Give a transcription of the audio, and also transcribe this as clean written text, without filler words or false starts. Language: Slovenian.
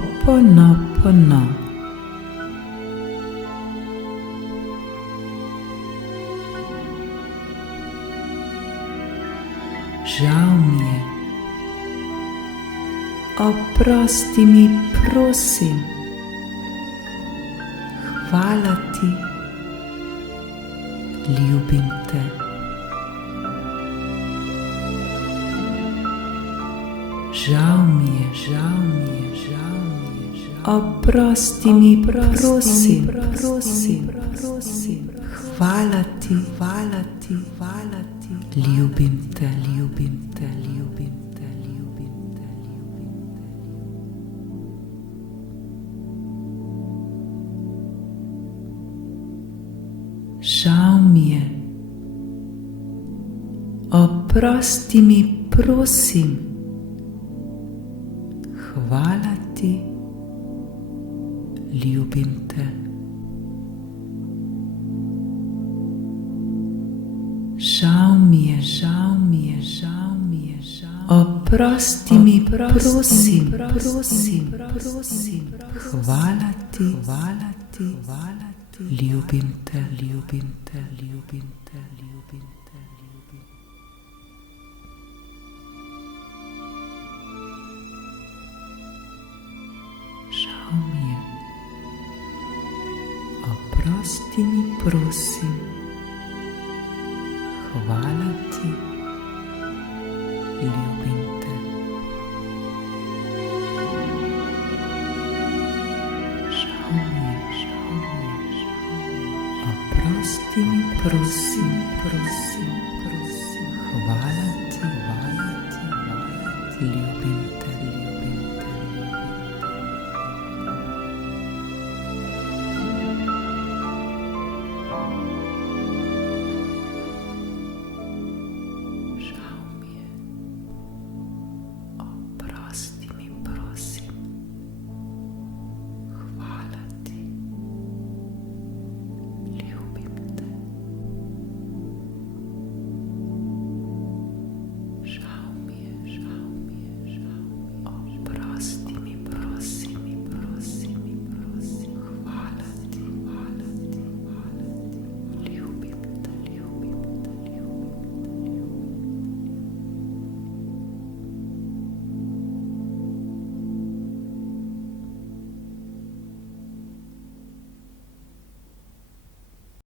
Oponopono. Žal mi je. Oprosti mi, prosim. Hvala ti. Ljubim te. Žal mi je, žal mi je, žal mi je, žal. Oprosti mi, prosim, prosim, prosim. Hvala ti, hvala ti, hvala ti. Ljubim te, ljubim te, ljubim te, ljubim te, ljubim te. Žal mi je. Oprosti mi, prosim. Hvala ti, ljubim te. Žal mi je, žal mi je, žal mi je, žal. Oprosti mi, prosim, prosim, prosim. Hvala ti, hvala ti, hvala ti. Ljubim te, ljubim te, ljubim te, ljubim te, ljubim. Žal mi je. Oprosti mi, prosim. Hvala ti, ljubim te. Žal mi je, žal mi je, žal mi je. Oprosti mi, prosim, prosim, prosim. Hvala ti, hvala ti, hvala ti, ljubim te.